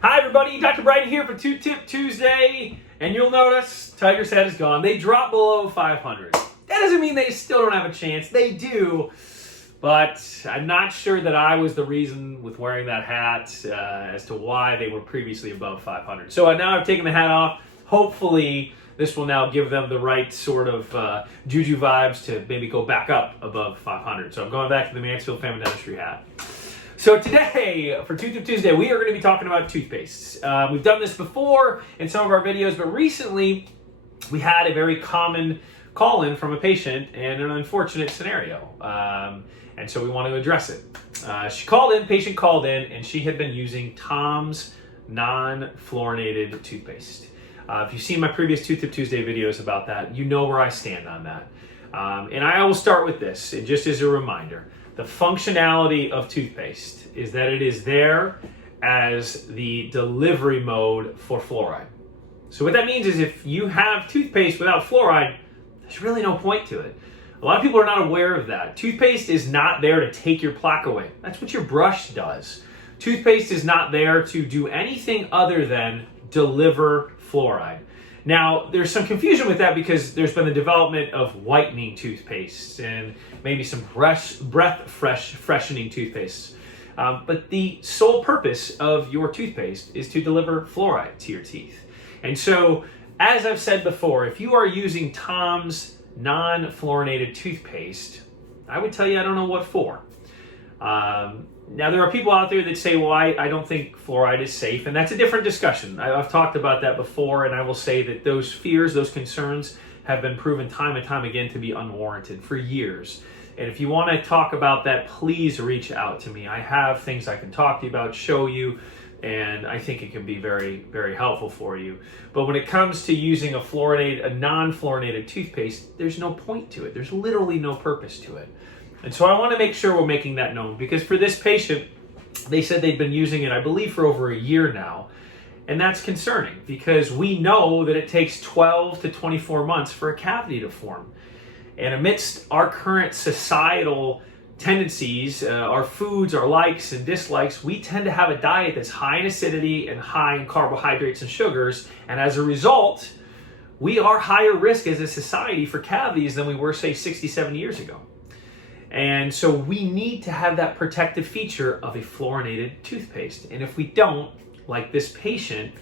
Hi everybody, Dr. Bryton here for Two Tip Tuesday, and you'll notice Tiger's head is gone. They dropped below 500. That doesn't mean they still don't have a chance. They do, but I'm not sure that I was the reason with wearing that hat as to why they were previously above 500. So now I've taken the hat off. Hopefully this will now give them the right sort of juju vibes to maybe go back up above 500. So I'm going back to the Mansfield Family Dentistry hat. So today, for Two Tip Tuesday, we are going to be talking about toothpastes. We've done this before in some of our videos, but recently we had a very common call-in from a patient and an unfortunate scenario. And so we want to address it. Patient called in, and she had been using Tom's non-fluorinated toothpaste. If you've seen my previous Two Tip Tuesday videos about that, you know where I stand on that. And I will start with this, and just as a reminder. The functionality of toothpaste is that it is there as the delivery mode for fluoride. So what that means is if you have toothpaste without fluoride, there's really no point to it. A lot of people are not aware of that. Toothpaste is not there to take your plaque away. That's what your brush does. Toothpaste is not there to do anything other than deliver fluoride. Now, there's some confusion with that because there's been the development of whitening toothpaste and maybe some breath freshening toothpastes. But the sole purpose of your toothpaste is to deliver fluoride to your teeth. And so, as I've said before, if you are using Tom's non-fluorinated toothpaste, I would tell you I don't know what for. Now, there are people out there that say, well, I don't think fluoride is safe, and that's a different discussion. I've talked about that before, and I will say that those fears, those concerns have been proven time and time again to be unwarranted for years. And if you want to talk about that, please reach out to me. I have things I can talk to you about, show you, and I think it can be very, very helpful for you. But when it comes to using a non-fluorinated toothpaste, there's no point to it. There's literally no purpose to it. And so I want to make sure we're making that known, because for this patient, they said they'd been using it, I believe, for over a year now. And that's concerning because we know that it takes 12 to 24 months for a cavity to form. And amidst our current societal tendencies, our foods, our likes and dislikes, we tend to have a diet that's high in acidity and high in carbohydrates and sugars. And as a result, we are higher risk as a society for cavities than we were, say, 60, 70 years ago. And so we need to have that protective feature of a fluorinated toothpaste. And if we don't, like this patient,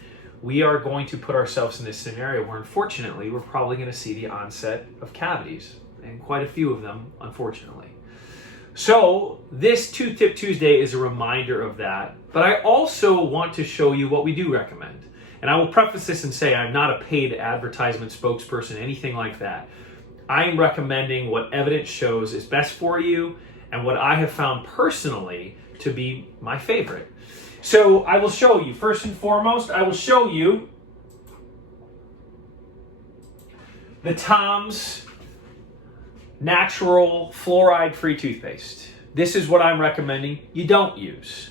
we are going to put ourselves in this scenario where, unfortunately, we're probably going to see the onset of cavities, and quite a few of them, unfortunately. So this Two Tip Tuesday is a reminder of that, but I also want to show you what we do recommend. And I will preface this and say I'm not a paid advertisement spokesperson, anything like that. I'm recommending what evidence shows is best for you and what I have found personally to be my favorite. So I will show you, first and foremost, I will show you the Tom's natural fluoride-free toothpaste. This is what I'm recommending you don't use.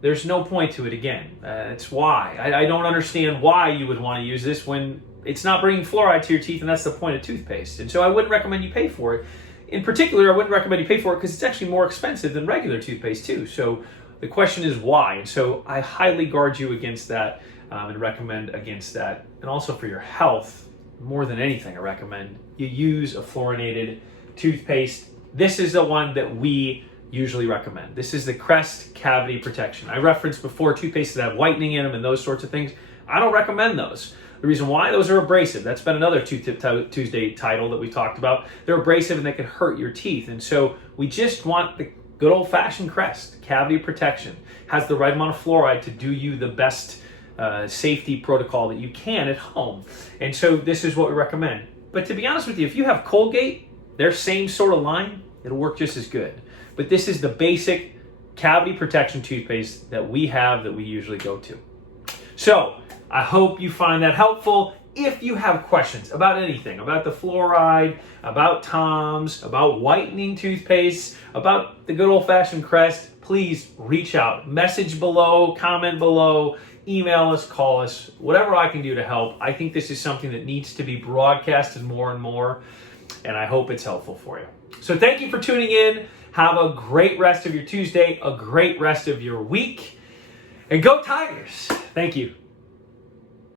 There's no point to it again. That's why. I don't understand why you would want to use this when it's not bringing fluoride to your teeth, and that's the point of toothpaste. And so I wouldn't recommend you pay for it. In particular, I wouldn't recommend you pay for it because it's actually more expensive than regular toothpaste too. So the question is why? And so I highly guard you against that and recommend against that. And also for your health, more than anything, I recommend you use a fluorinated toothpaste. This is the one that we usually recommend. This is the Crest Cavity Protection. I referenced before toothpastes that have whitening in them and those sorts of things. I don't recommend those. The reason why, those are abrasive. That's been another Two Tip Tuesday title that we talked about. They're abrasive and they can hurt your teeth. And so we just want the good old-fashioned Crest Cavity Protection. Has the right amount of fluoride to do you the best safety protocol that you can at home. And so this is what we recommend. But to be honest with you, if you have Colgate, their same sort of line, it'll work just as good. But this is the basic cavity protection toothpaste that we have that we usually go to. So I hope you find that helpful. If you have questions about anything, about the fluoride, about Tom's, about whitening toothpaste, about the good old-fashioned Crest, please reach out. Message below, comment below, email us, call us, whatever I can do to help. I think this is something that needs to be broadcasted more and more, and I hope it's helpful for you. So thank you for tuning in. Have a great rest of your Tuesday, a great rest of your week, and go Tigers! Thank you.